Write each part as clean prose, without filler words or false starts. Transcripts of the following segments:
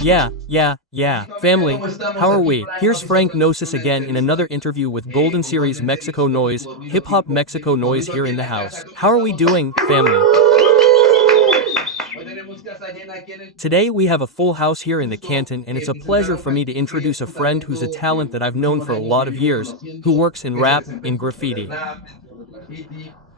Yeah. Family, how are we? Here's Frank Gnosis again in another interview with Golden Series Mexico Noise, Hip Hop Mexico Noise here in the house. How are we doing, family? Today we have a full house here in the Canton, and it's a pleasure for me to introduce a friend who's a talent that I've known for a lot of years, who works in rap, in graffiti.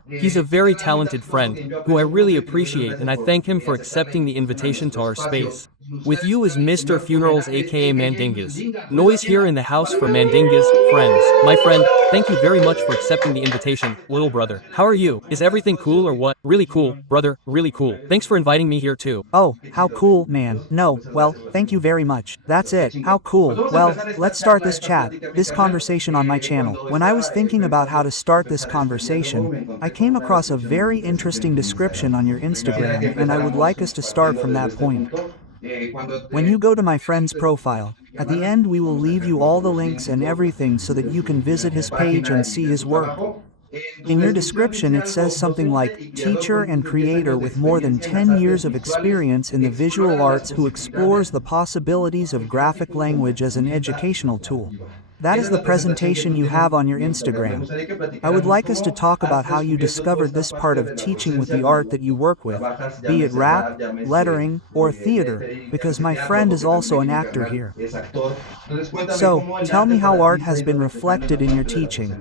He's a very talented friend, who I really appreciate, and I thank him for accepting the invitation to our space. With you is Mr. Funerals A.K.A. Mandingaz. Noise here in the house for Mandingaz, friends. My friend, thank you very much for accepting the invitation, little brother. How are you? Is everything cool or what? Really cool, brother, really cool. Thanks for inviting me here too. Oh, how cool, man. No, well, thank you very much. That's it. How cool. Well, let's start this chat, this conversation on my channel. When I was thinking about how to start this conversation, I came across a very interesting description on your Instagram, and I would like us to start from that point. When you go to my friend's profile, at the end we will leave you all the links and everything so that you can visit his page and see his work. In your description it says something like, teacher and creator with more than 10 years of experience in the visual arts who explores the possibilities of graphic language as an educational tool. That is the presentation you have on your Instagram. I would like us to talk about how you discovered this part of teaching with the art that you work with, be it rap, lettering, or theater, because my friend is also an actor here. So, tell me how art has been reflected in your teaching.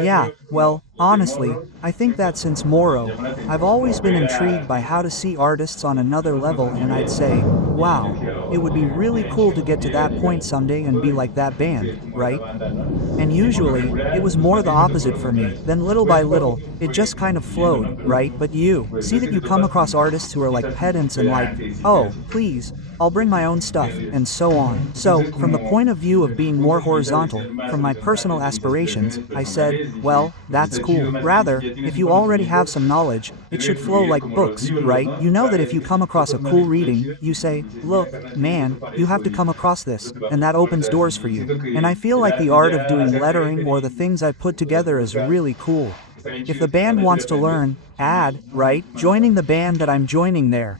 Yeah, well, honestly, I think that since Moro, I've always been intrigued by how to see artists on another level, and I'd say, wow, it would be really cool to get to that point someday and be like that band, right? And usually, it was more the opposite for me. Then little by little, it just kind of flowed, right? But you, see that you come across artists who are like pedants and like, oh, please, I'll bring my own stuff, and so on. So, from the point of view of being more horizontal, from my personal aspirations, I said, well, that's cool. Rather, if you already have some knowledge, it should flow like books, right? You know that if you come across a cool reading, you say, look, man, you have to come across this, and that opens doors for you. And I feel like the art of doing lettering or the things I put together is really cool. If the band wants to learn, right? Joining the band that I'm joining there.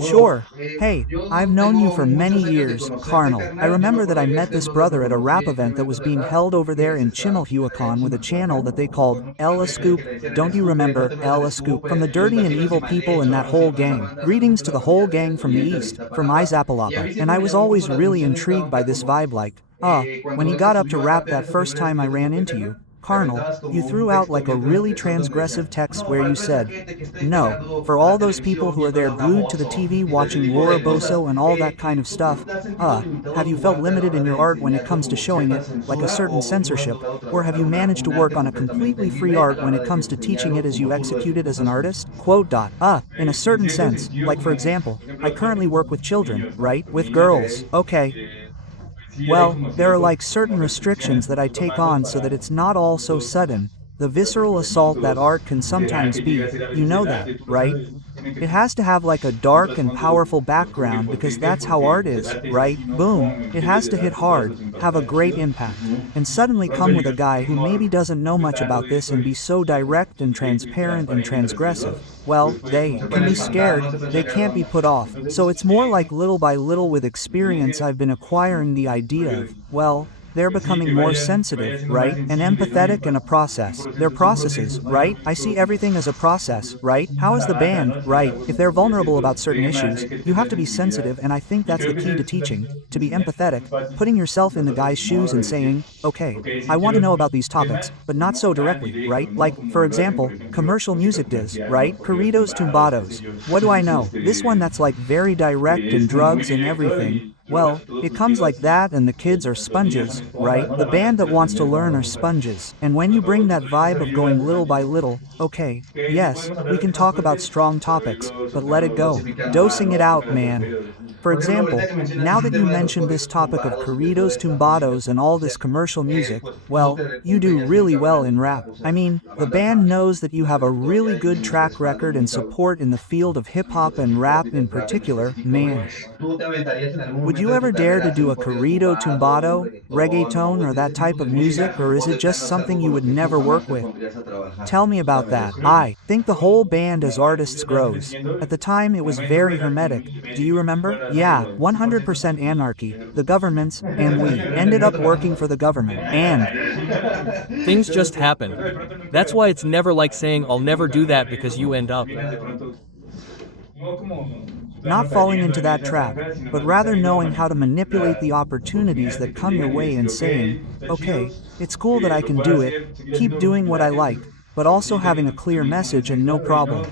Sure. Hey, I've known you for many years, Carnal. I remember that I met this brother at a rap event that was being held over there in Chimalhuacán with a channel that they called A.K.A. Scoop. Don't you remember A.K.A. Scoop? From the dirty and evil people in that whole gang. Greetings to the whole gang from the east, from Izapalapa. And I was always really intrigued by this vibe like, when he got up to rap that first time I ran into you, Carnal, you threw out like a really transgressive text where you said, no, for all those people who are there glued to the TV watching Laura Bozo and all that kind of stuff, have you felt limited in your art when it comes to showing it, like a certain censorship, or have you managed to work on a completely free art when it comes to teaching it as you execute it as an artist? In a certain sense, like for example, I currently work with children, right? With girls, okay. Well, there are like certain restrictions that I take on so that it's not all so sudden, the visceral assault that art can sometimes be, you know that, right? It has to have like a dark and powerful background because that's how art is, right? Boom, it has to hit hard, have a great impact, and suddenly come with a guy who maybe doesn't know much about this and be so direct and transparent and transgressive. Well, they can be scared, they can't be put off. So it's more like little by little with experience I've been acquiring the idea of, well, they're becoming more sensitive, right? And empathetic in a process. They're processes, right? I see everything as a process, right? How is the band, right? If they're vulnerable about certain issues, you have to be sensitive, and I think that's the key to teaching, to be empathetic, putting yourself in the guy's shoes and saying, okay, I want to know about these topics, but not so directly, right? Like, for example, commercial music does, right? Corridos tumbados. What do I know? This one that's like very direct and drugs and everything. Well, it comes like that and the kids are sponges, right? The band that wants to learn are sponges. And when you bring that vibe of going little by little, okay, yes, we can talk about strong topics, but let it go. Dosing it out, man. For example, now that you mentioned this topic of corridos tumbados and all this commercial music, well, you do really well in rap. I mean, the band knows that you have a really good track record and support in the field of hip-hop and rap in particular, man. Would you ever dare to do a corrido tumbado, reggaeton, or that type of music, or is it just something you would never work with? Tell me about that. I think the whole band as artists grows. At the time it was very hermetic. Do you remember? Yeah, 100% anarchy, the governments, and we ended up working for the government, and things just happen. That's why it's never like saying I'll never do that because you end up not falling into that trap, but rather knowing how to manipulate the opportunities that come your way and saying, okay, it's cool that I can do it, keep doing what I like, but also having a clear message and no problem.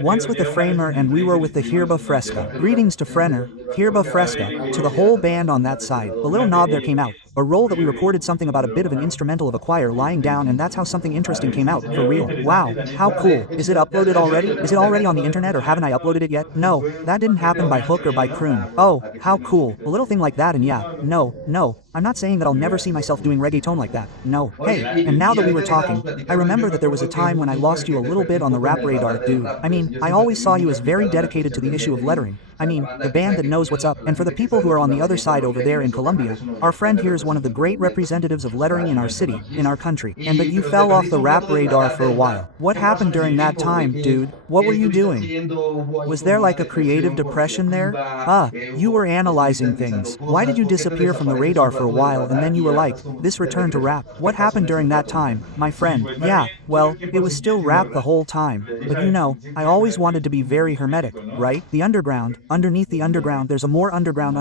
Once with the Framer and we were with the Herba Fresca. Greetings to Frenner, Herba Fresca, to the whole band on that side. The little knob there came out. A roll that we recorded something about a bit of an instrumental of a choir lying down, and that's how something interesting came out, for real. Wow, how cool. Is it uploaded already? Is it already on the internet or haven't I uploaded it yet? No, that didn't happen by hook or by croon. Oh, how cool. A little thing like that and yeah, no. I'm not saying that I'll never see myself doing reggaeton like that. No. Hey, and now that we were talking, I remember that there was a time when I lost you a little bit on the rap radar, dude. I mean, I always saw you as very dedicated to the issue of lettering. I mean, the band that knows what's up. And for the people who are on the other side over there in Colombia, our friend here is one of the great representatives of lettering in our city, in our country. And but you fell off the rap radar for a while. What happened during that time, dude? What were you doing? Was there like a creative depression there? You were analyzing things. Why did you disappear from the radar for a while and then you were like, this return to rap? What happened during that time, my friend? Yeah, well, it was still rap the whole time. But you know, I always wanted to be very hermetic, right? The underground, underneath the underground there's a more underground,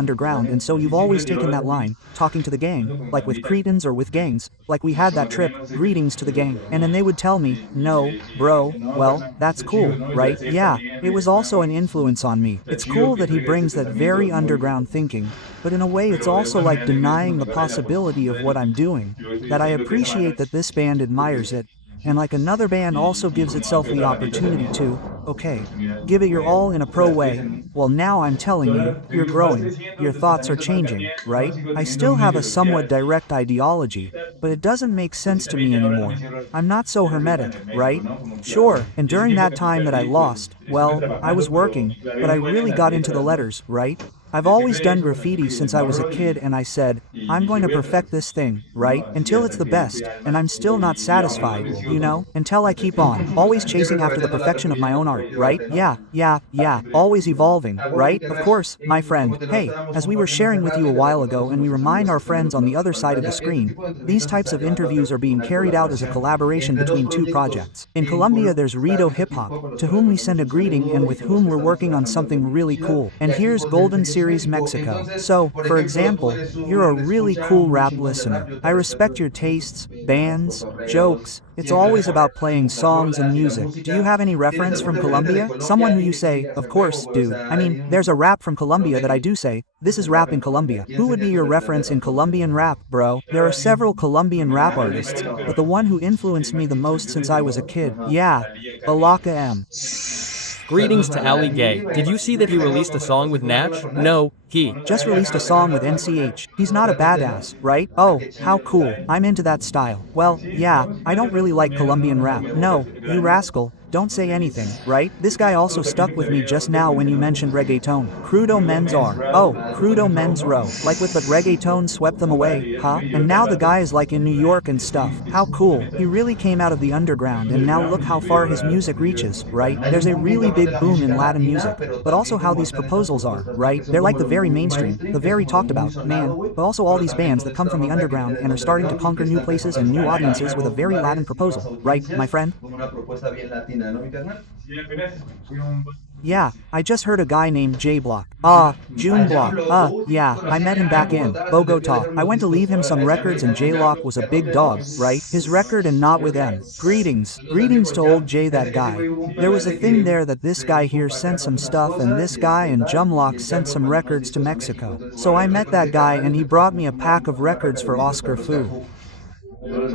and so you've always taken that line, talking to the gang, like with Cretans or with gangs, like we had that trip, greetings to the gang, and then they would tell me, no, bro, well, that's cool, right? Yeah, it was also an influence on me. It's cool that he brings that very underground thinking, but in a way it's also like denying the possibility of what I'm doing, that I appreciate that this band admires it, and like another band also gives itself the opportunity to, okay, give it your all in a pro way. Well, now I'm telling you, you're growing, your thoughts are changing, right? I still have a somewhat direct ideology, but it doesn't make sense to me anymore. I'm not so hermetic, right? Sure, and during that time that I lost, well, I was working, but I really got into the letters, right? I've always done graffiti since I was a kid and I said, I'm going to perfect this thing, right? Until it's the best, and I'm still not satisfied, you know? Until I keep on, always chasing after the perfection of my own art, right? Yeah, always evolving, right? Of course, my friend, hey, as we were sharing with you a while ago and we remind our friends on the other side of the screen, these types of interviews are being carried out as a collaboration between two projects. In Colombia there's Ruido Hip Hop, to whom we send a greeting and with whom we're working on something really cool. And here's Golden Series Mexico. So, for example, you're a really cool rap listener. I respect your tastes, bands, jokes. It's always about playing songs and music. Do you have any reference from Colombia? Someone who you say, of course, dude. I mean, there's a rap from Colombia that I do say, this is rap in Colombia. Who would be your reference in Colombian rap, bro? There are several Colombian rap artists, but the one who influenced me the most since I was a kid, yeah, A.K.A. Greetings to A.K.A. Did you see that he released a song with Natch? No, he just released a song with NCH. He's not a badass, right? Oh, how cool. I'm into that style. Well, yeah, I don't really like Colombian rap. No, you rascal. Don't say anything, right? This guy also stuck with me just now when you mentioned reggaeton. Crudo men's R. Oh, crudo men's row. Like with but reggaeton swept them away, huh? And now the guy is like in New York and stuff. How cool. He really came out of the underground and now look how far his music reaches, right? There's a really big boom in Latin music, but also how these proposals are, right? They're like the very mainstream, the very talked about, man, but also all these bands that come from the underground and are starting to conquer new places and new audiences with a very Latin proposal, right, my friend? Yeah, I just heard a guy named J Block. June Block. Yeah, I met him back in Bogota. I went to leave him some records and J Block was a big dog, right? His record and not with M. Greetings to old J that guy. There was a thing there that this guy here sent some stuff and this guy and Jumlock sent some records to Mexico. So I met that guy and he brought me a pack of records for Oscar Fu.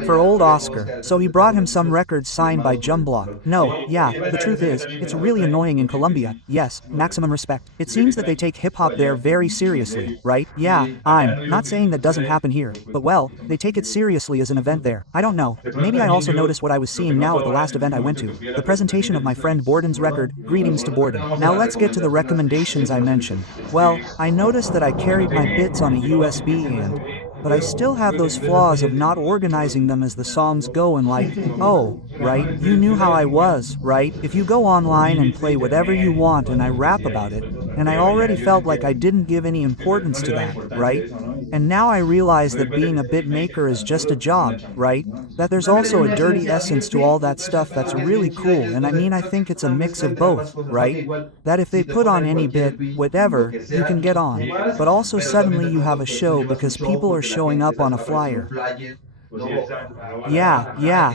For old Oscar, so he brought him some records signed by Jumblock. No, yeah, the truth is, it's really annoying in Colombia. Yes, maximum respect. It seems that they take hip-hop there very seriously, right? Yeah, I'm not saying that doesn't happen here, but well, they take it seriously as an event there. I don't know, maybe I also noticed what I was seeing now at the last event I went to, the presentation of my friend Borden's record, Greetings to Borden. Now let's get to the recommendations I mentioned. Well, I noticed that I carried my bits on a USB and but I still have those flaws of not organizing them as the songs go and like, oh, right, you knew how I was, right? If you go online and play whatever you want and I rap about it, and I already felt like I didn't give any importance to that, right? And now I realize that being a bit maker is just a job, right? That there's also a dirty essence to all that stuff that's really cool, and I mean I think it's a mix of both, right? That if they put on any bit, whatever, you can get on. But also suddenly you have a show because people are showing up on a flyer. Yeah.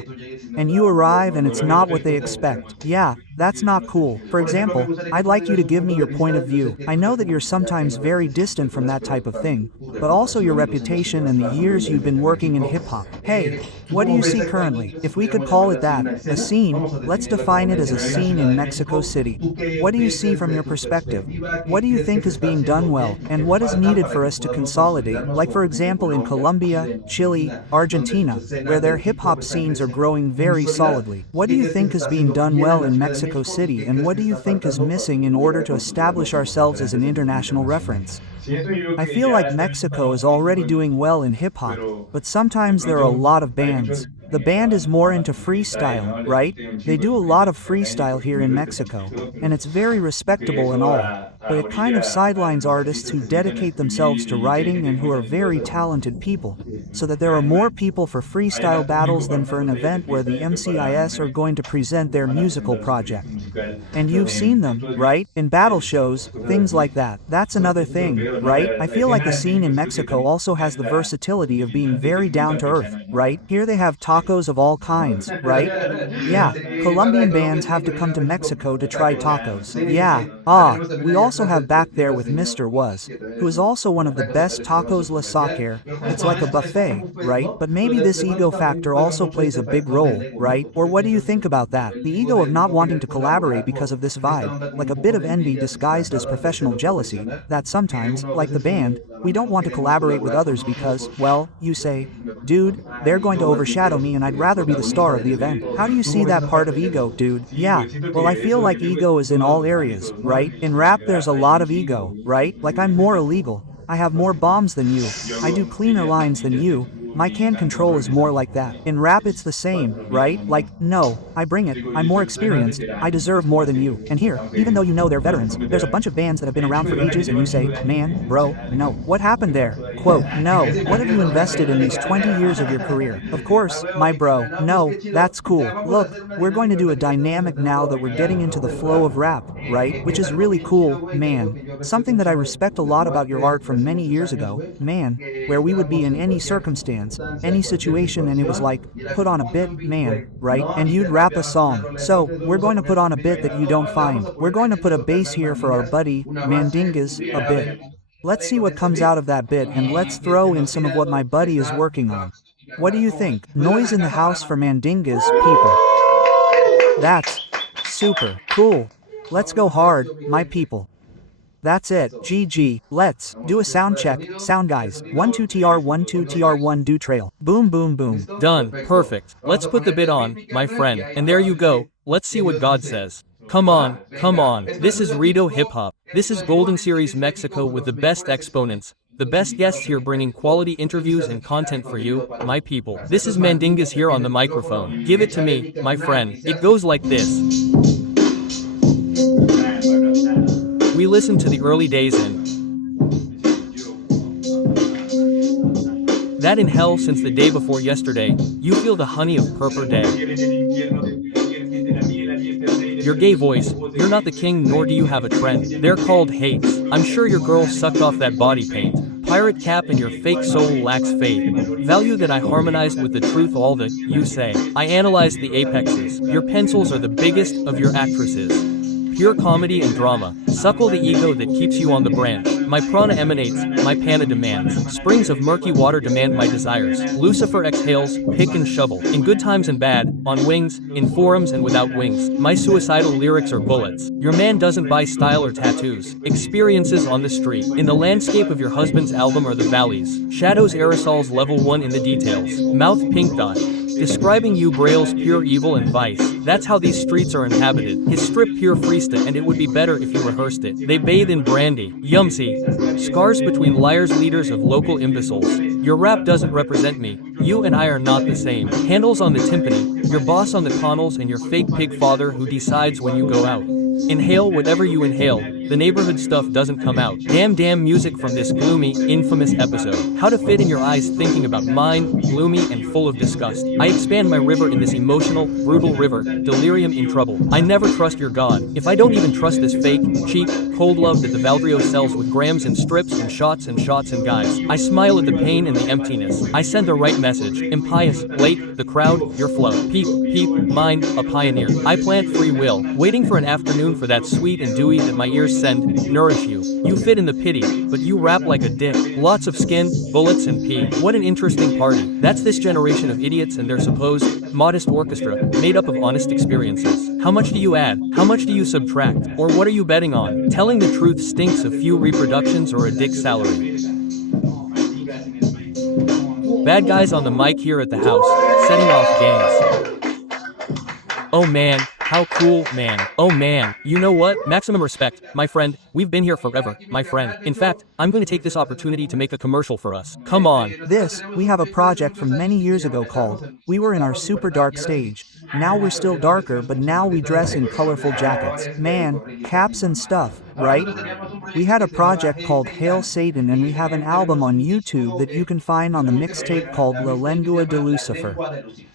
And you arrive and it's not what they expect. Yeah, that's not cool. For example, I'd like you to give me your point of view. I know that you're sometimes very distant from that type of thing, but also your reputation and the years you've been working in hip-hop. Hey, what do you see currently? If we could call it that, a scene, let's define it as a scene in Mexico City. What do you see from your perspective? What do you think is being done well, and what is needed for us to consolidate? Like for example in Colombia, Chile, Argentina, where their hip-hop scenes are growing very solidly. What do you think is being done well in Mexico City, and what do you think is missing in order to establish ourselves as an international reference? I feel like Mexico is already doing well in hip-hop, but sometimes there are a lot of bands. The band is more into freestyle, right? They do a lot of freestyle here in Mexico, and it's very respectable and all, but it kind of sidelines artists who dedicate themselves to writing and who are very talented people, so that there are more people for freestyle battles than for an event where the MCIS are going to present their musical project. And you've seen them, right? In battle shows, things like that. That's another thing, right? I feel like the scene in Mexico also has the versatility of being very down to earth, right? Here they have tacos of all kinds, right? Yeah, Colombian bands have to come to Mexico to try tacos. Yeah, we also have back there with Mr. Was, who is also one of the best tacos la soccer. It's like a buffet, right? But maybe this ego factor also plays a big role, right? Or what do you think about that? The ego of not wanting to collaborate because of this vibe, like a bit of envy disguised as professional jealousy, that sometimes, like the band, we don't want to collaborate with others because, well, you say, dude, they're going to overshadow me and I'd rather be the star of the event. How do you see that part of ego, dude? Yeah, well I feel like ego is in all areas, right? In rap there's a lot of ego, right? Like I'm more illegal. I have more bombs than you. I do cleaner lines than you. My can control is more like that. In rap it's the same, right? Like, no, I bring it, I'm more experienced, I deserve more than you. And here, even though you know they're veterans, there's a bunch of bands that have been around for ages and you say, man, bro, no. What happened there? Quote, no, what have you invested in these 20 years of your career? Of course, my bro, no, that's cool. Look, we're going to do a dynamic now that we're getting into the flow of rap, right? Which is really cool, man. Something that I respect a lot about your art from many years ago, man, where we would be in any circumstance, any situation and it was like, put on a bit, man, right? And you'd rap a song. So, we're going to put on a bit that you don't find. We're going to put a bass here for our buddy, Mandingaz, a bit. Let's see what comes out of that bit and let's throw in some of what my buddy is working on. What do you think? Noise in the house for Mandingaz, people. That's super cool. Let's go hard, my people. That's it, GG, let's do a sound check, sound guys, 1 2 TR 1 2 TR 1 do trail, boom boom boom. Done, perfect. Let's put the bit on, my friend, and there you go, let's see what God says. Come on, this is Ruido Hip Hop, this is Golden Series Mexico with the best exponents, the best guests here bringing quality interviews and content for you, my people. This is Mandingaz here on the microphone, give it to me, my friend, it goes like this. We listen to the early days and that in hell since the day before yesterday, you feel the honey of purple day. Your gay voice, you're not the king nor do you have a trend, they're called hates, I'm sure your girl sucked off that body paint, pirate cap and your fake soul lacks faith, value that I harmonized with the truth all that you say, I analyzed the apexes, your pencils are the biggest of your actresses. Pure comedy and drama, suckle the ego that keeps you on the branch. My prana emanates, my panna demands. Springs of murky water demand my desires. Lucifer exhales, pick and shovel. In good times and bad, on wings, in forums and without wings. My suicidal lyrics are bullets. Your man doesn't buy style or tattoos. Experiences on the street. In the landscape of your husband's album are the valleys. Shadows aerosols level 1 in the details. Mouth pink dot. Describing you Braille's pure evil and vice. That's how these streets are inhabited. His strip pure freesta, and it would be better if you rehearsed it. They bathe in brandy. Yumsy. Scars between liars, leaders of local imbeciles. Your rap doesn't represent me. You and I are not the same. Handles on the timpani. Your boss on the connells and your fake pig father who decides when you go out. Inhale whatever you inhale, the neighborhood stuff doesn't come out. Damn music from this gloomy, infamous episode. How to fit in your eyes thinking about mine, gloomy and full of disgust. I expand my river in this emotional, brutal river, delirium in trouble. I never trust your god. If I don't even trust this fake, cheap, cold love that the Valdrio sells with grams and strips and shots and guys. I smile at the pain and the emptiness. I send the right message. Impious, late, the crowd, your flow. Peep, mine, a pioneer. I plant free will, waiting for an afternoon for that sweet and dewy that my ears send, nourish you. You fit in the pity, but you rap like a dick. Lots of skin, bullets and pee. What an interesting party. That's this generation of idiots and their supposed, modest orchestra, made up of honest experiences. How much do you add? How much do you subtract? Or what are you betting on? Telling the truth stinks of few reproductions or a dick salary. Bad guys on the mic here at the house, setting off gangs. Oh man. How cool, man. Oh man, you know what? Maximum respect, my friend. We've been here forever, my friend. In fact, I'm going to take this opportunity to make a commercial for us. Come on. We have a project from many years ago called We Were in Our Super Dark Stage. Now we're still darker, but now we dress in colorful jackets. Man, caps and stuff, right? We had a project called Hail Satan, and we have an album on YouTube that you can find on the mixtape called La Lengua de Lucifer.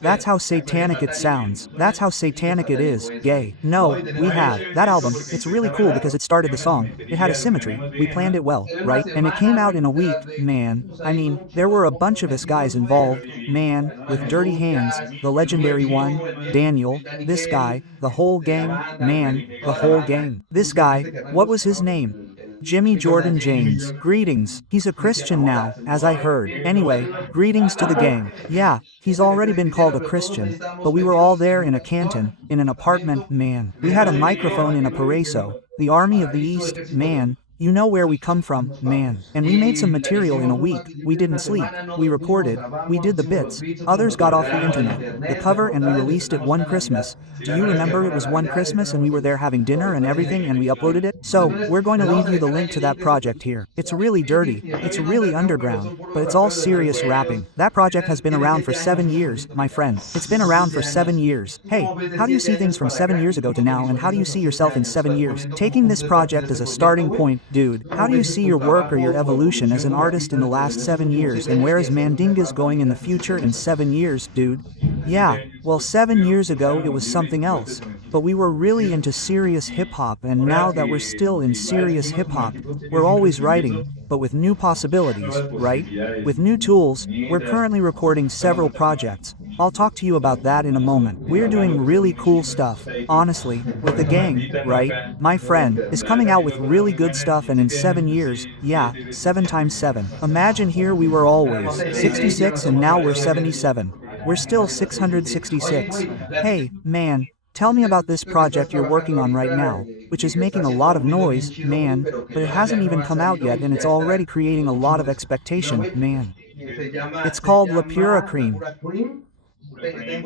That's how satanic it sounds. That's how satanic it is, gay. No, we have. That album, it's really cool because it started the song. It had a symmetry. We planned it well, right? And it came out in a week, man. I mean, there were a bunch of us guys involved, man, with dirty hands, the legendary one, Daniel, this guy, the whole gang, man, the whole gang. This guy, what was his name? Jimmy Jordan James. Greetings. He's a Christian now, as I heard. Anyway, greetings to the gang. Yeah, he's already been called a Christian, but we were all there in a canton, in an apartment, man. We had a microphone in a Pareso, the Army of the East, man. You know where we come from, man. And we made some material in a week. We didn't sleep. We recorded. We did the bits. Others got off the internet. The cover, and we released it one Christmas. Do you remember it was one Christmas and we were there having dinner and everything and we uploaded it? So, we're going to leave you the link to that project here. It's really dirty. It's really underground. But it's all serious rapping. That project has been around for 7 years, my friend. It's been around for 7 years. Hey, how do you see things from 7 years ago to now, and how do you see yourself in 7 years? Taking this project as a starting point, dude, how do you see your work or your evolution as an artist in the last 7 years, and where is Mandingaz going in the future in 7 years, dude? Yeah, well, 7 years ago it was something else, but we were really into serious hip-hop, and now that we're still in serious hip-hop, we're always writing, but with new possibilities, right? With new tools. We're currently recording several projects. I'll talk to you about that in a moment. We're doing really cool stuff, honestly, with the gang, right? My friend is coming out with really good stuff, and in 7 years, yeah, 7 times 7. Imagine here we were always 66 and now we're 77. We're still 666. Hey, man, tell me about this project you're working on right now, which is making a lot of noise, man, but it hasn't even come out yet and it's already creating a lot of expectation, man. It's called Pura Cream.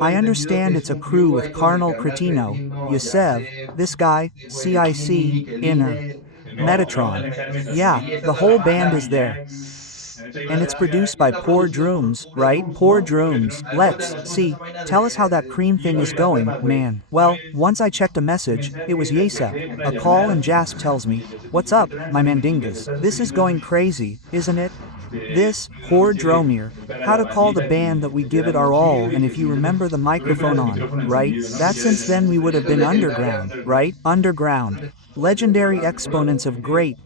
I understand it's a crew with Carnal Cretino, Yosev, this guy, CIC, Inner, Metatron. Yeah, the whole band is there. And it's produced by Poor Drooms, right? Poor Drooms. Let's see. Tell us how that cream thing is going, man. Well, once I checked a message, it was Yasep. A call, and Jasp tells me, "What's up, my Mandingaz? This is going crazy, isn't it?" This, Poor Dromir, how to call the band that we give it our all, and if you remember the microphone on, right? That since then we would have been underground, right? Underground. Legendary exponents of great.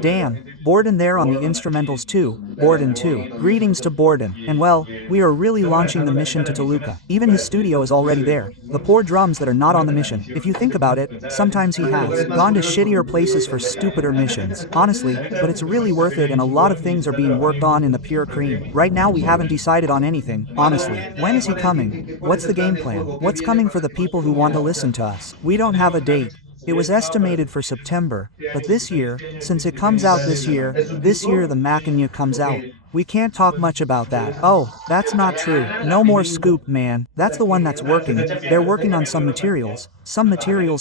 Damn, Borden there on the instrumentals too, Borden too. Greetings to Borden, and well, we are really launching the mission to Toluca. Even his studio is already there. The poor drums that are not on the mission. If you think about it, sometimes he has gone to shittier places for stupider missions, honestly, but it's really worth it and a lot of things are being worked on in the Pura Cream. Right now we haven't decided on anything, honestly. When is he coming? What's the game plan? What's coming for the people who want to listen to us? We don't have a date. It was estimated for September, but this year, since it comes out this year the Macanya comes out. We can't talk much about that. Oh, that's not true. No more scoop, man. That's the one that's working. They're working on some materials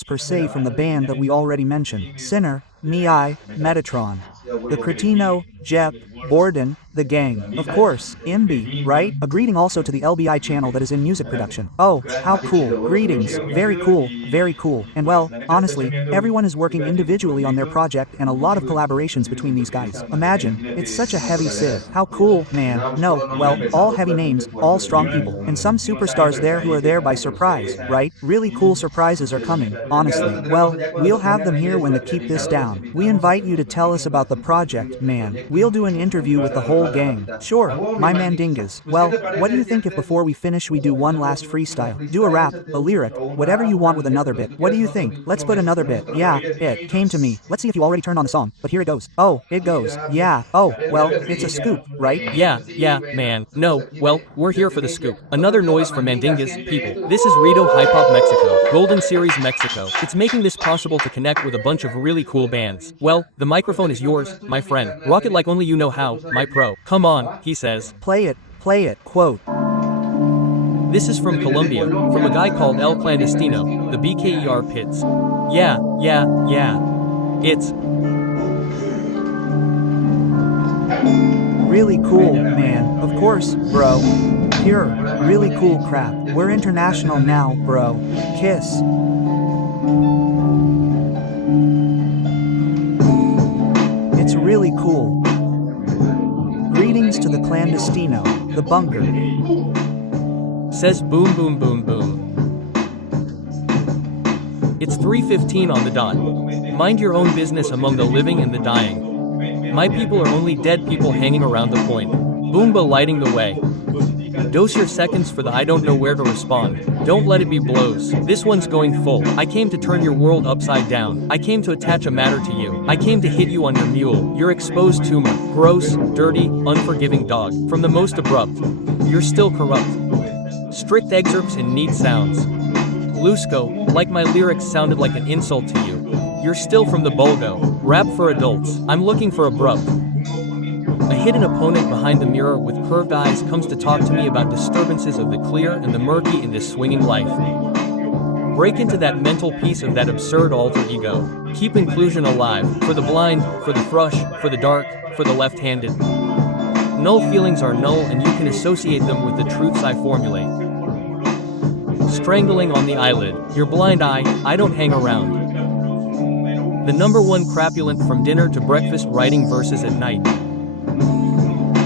per se from the band that we already mentioned. Sinner, Mei, Metatron. The Cretino, Jep, Borden, the gang. Of course, Imbi, right? A greeting also to the LBI channel that is in music production. Oh, how cool. Greetings. Very cool. And well, honestly, everyone is working individually on their project and a lot of collaborations between these guys. Imagine, it's such a heavy sieve. How cool, man. No, well, all heavy names, all strong people, and some superstars there who are there by surprise, right? Really cool surprises are coming, honestly. Well, we'll have them here when they keep this down. We invite you to tell us about the project, man. We'll do an interview with the whole gang. Sure, my Mandingaz. Well, what do you think if before we finish we do one last freestyle? Do a rap, a lyric, whatever you want with another bit. What do you think? Let's put another bit. Yeah, it came to me. Let's see if you already turned on the song, but here it goes. Oh, it goes. Yeah, oh, well, it's a scoop, right? Yeah, man. No, well, we're here for the scoop. Another noise from Mandingaz, people. This is Ruido Hip Hop Mexico, Golden Series Mexico. It's making this possible to connect with a bunch of really cool bands. Well, the microphone is yours, my friend. Rock it like only you know how, my pro. Come on, he says. Play it, quote. This is from Colombia, from a guy called El Clandestino, the BKER Pits. Yeah. It's really cool, man. Of course, bro. Pure, really cool crap. We're international now, bro. Kiss. It's really cool. Greetings to the Clandestino, the bunker. Says boom boom boom boom. It's 3:15 on the dot. Mind your own business among the living and the dying. My people are only dead people hanging around the point. Boomba lighting the way. Dose your seconds for the I don't know where to respond. Don't let it be blows. This one's going full. I came to turn your world upside down. I came to attach a matter to you. I came to hit you on your mule. Your exposed tumor. Gross, dirty, unforgiving dog. From the most abrupt. You're still corrupt. Strict excerpts and neat sounds. Lusco, like my lyrics sounded like an insult to you. You're still from the Bulgo. Rap for adults. I'm looking for abrupt. A hidden opponent behind the mirror with curved eyes comes to talk to me about disturbances of the clear and the murky in this swinging life. Break into that mental piece of that absurd alter ego. Keep inclusion alive. For the blind, for the thrush, for the dark, for the left-handed. Null feelings are null and you can associate them with the truths I formulate. Strangling on the eyelid. Your blind eye, I don't hang around. The number one crapulent from dinner to breakfast writing verses at night.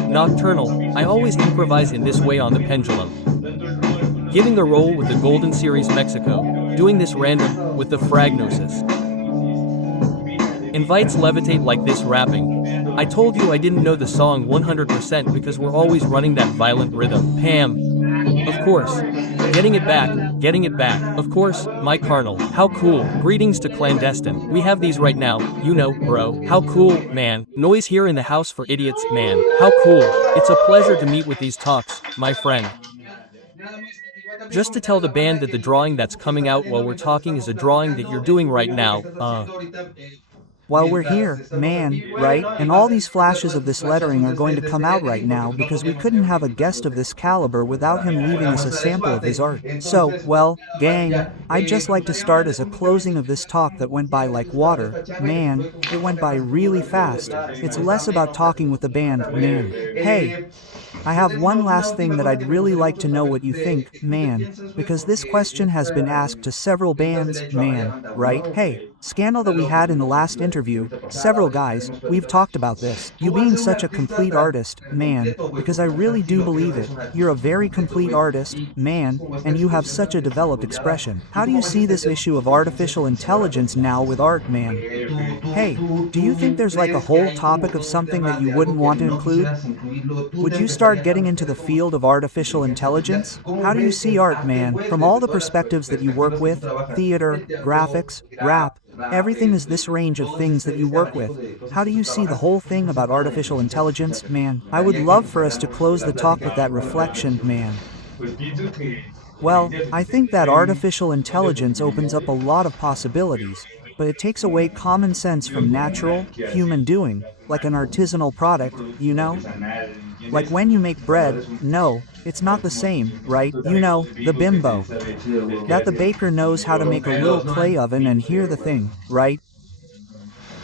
Nocturnal, I always improvise in this way on the pendulum. Giving the role with the Golden Series Mexico, doing this random, with the fragnosis. Invites levitate like this rapping. I told you I didn't know the song 100% because we're always running that violent rhythm. Pam. Of course. Getting it back, of course, my carnal. How cool. Greetings to clandestine. We have these right now, you know, bro. How cool, man. Noise here in the house for idiots, man. How cool. It's a pleasure to meet with these talks, my friend. Just to tell the band that the drawing that's coming out while we're talking is a drawing that you're doing right now, While we're here, man, right? And all these flashes of this lettering are going to come out right now because we couldn't have a guest of this caliber without him leaving us a sample of his art. So, well, gang, I'd just like to start as a closing of this talk that went by like water. Man, it went by really fast. It's less about talking with the band, man. Hey, I have one last thing that I'd really like to know what you think, man, because this question has been asked to several bands, man, right? Hey, scandal that we had in the last interview, several guys, we've talked about this. You being such a complete artist, man, because I really do believe it. You're a very complete artist, man, and you have such a developed expression. How do you see this issue of artificial intelligence now with art, man? Hey, do you think there's like a whole topic of something that you wouldn't want to include? Would you start getting into the field of artificial intelligence? How do you see art, man, from all the perspectives that you work with, theater, graphics, rap, everything is this range of things that you work with. How do you see the whole thing about artificial intelligence, man? I would love for us to close the talk with that reflection, man. Well, I think that artificial intelligence opens up a lot of possibilities, but it takes away common sense from natural, human doing, like an artisanal product, you know? Like when you make bread, no, it's not the same, right? You know, the bimbo. That the baker knows how to make a little clay oven and hear the thing, right?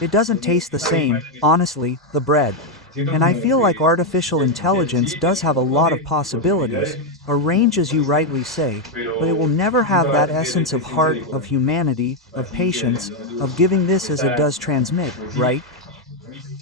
It doesn't taste the same, honestly, the bread. And I feel like artificial intelligence does have a lot of possibilities, a range as you rightly say, but it will never have that essence of heart, of humanity, of patience, of giving this as it does transmit, right?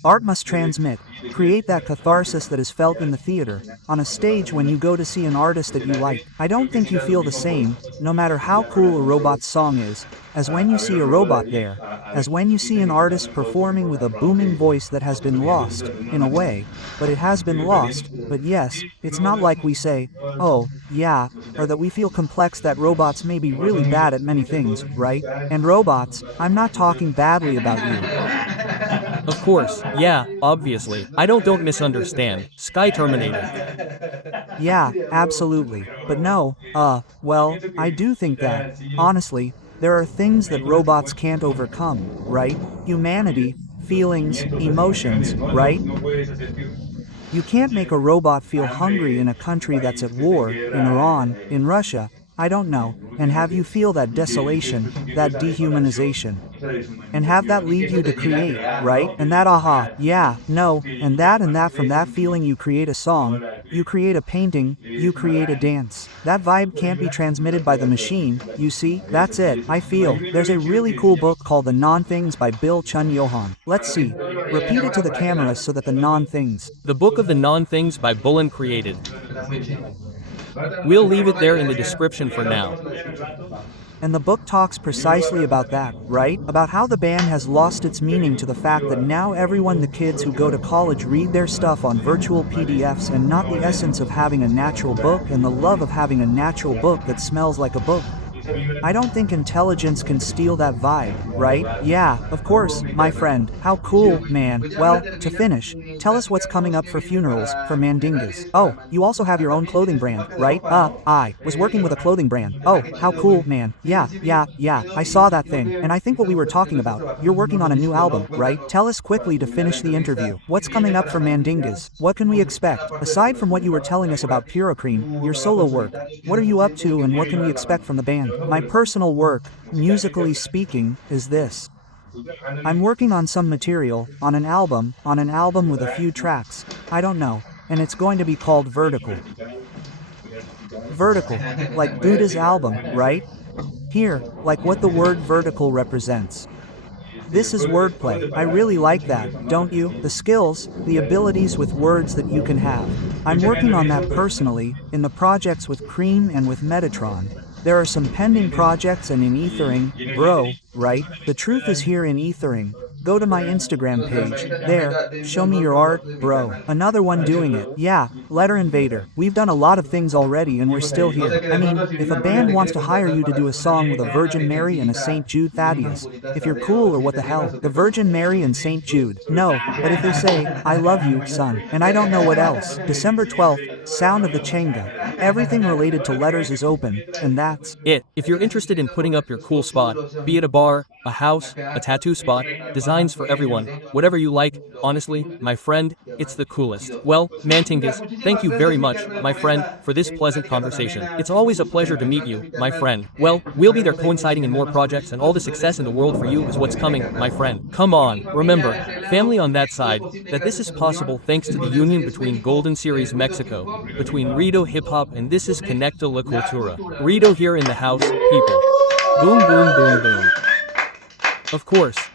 Art must transmit, create that catharsis that is felt in the theater, on a stage when you go to see an artist that you like. I don't think you feel the same, no matter how cool a robot's song is, as when you see a robot there, as when you see an artist performing with a booming voice that has been lost, in a way, but it has been lost, but yes, it's not like we say, oh, yeah, or that we feel complex that robots may be really bad at many things, right? And robots, I'm not talking badly about you. Of course, yeah, obviously. I don't misunderstand. Sky Terminator. Yeah, absolutely. But no, well, I do think that, honestly, there are things that robots can't overcome, right? Humanity, feelings, emotions, right? You can't make a robot feel hungry in a country that's at war, in Iran, in Russia, I don't know, and have you feel that desolation, that dehumanization. And have that lead you to create, right? And that aha, yeah, no, and that from that feeling you create a song, you create a painting, you create a dance. That vibe can't be transmitted by the machine, you see? That's it, I feel. There's a really cool book called The Non-Things by Bill Chun-Johan. Let's see. Repeat it to the camera so that the non-things. The Book of the Non-Things by Bullen created. We'll leave it there in the description for now. And the book talks precisely about that, right? About how the band has lost its meaning to the fact that now everyone, the kids who go to college, read their stuff on virtual PDFs and not the essence of having a natural book and the love of having a natural book that smells like a book. I don't think intelligence can steal that vibe, right? Yeah, of course, my friend. How cool, man. Well, to finish, tell us what's coming up for funerals, for Mandingaz. Oh, you also have your own clothing brand, right? I was working with a clothing brand. Oh, how cool, man. Yeah, I saw that thing, and I think what we were talking about, you're working on a new album, right? Tell us quickly to finish the interview. What's coming up for Mandingaz? What can we expect? Aside from what you were telling us about Pura Cream, your solo work, what are you up to and what can we expect from the band? My personal work, musically speaking, is this. I'm working on some material, on an album with a few tracks, I don't know, and it's going to be called Vertical. Vertical, like Buddha's album, right? Here, like what the word vertical represents. This is wordplay. I really like that, don't you? The skills, the abilities with words that you can have. I'm working on that personally, in the projects with Cream and with Metatron. There are some pending projects and in ethering, bro, right? The truth is here in ethering. Go to my Instagram page, there, show me your art, bro. Another one doing it, yeah, Letter Invader. We've done a lot of things already and we're still here. I mean, if a band wants to hire you to do a song with a Virgin Mary and a St. Jude Thaddeus, if you're cool or what the hell, the Virgin Mary and St. Jude, no, but if they say, I love you, son, and I don't know what else, December 12th, Sound of the Chenga, everything related to letters is open, and that's it. If you're interested in putting up your cool spot, be it a bar, a house, a tattoo spot, designs for everyone, whatever you like, honestly, my friend, it's the coolest. Well, Mandingaz, thank you very much, my friend, for this pleasant conversation. It's always a pleasure to meet you, my friend. Well, we'll be there coinciding in more projects and all the success in the world for you is what's coming, my friend. Come on, remember, family on that side, that this is possible thanks to the union between Golden Series Mexico, between Ruido Hip Hop and this is Conecta La Cultura. Ruido here in the house, people. Boom, boom, boom, boom. Of course,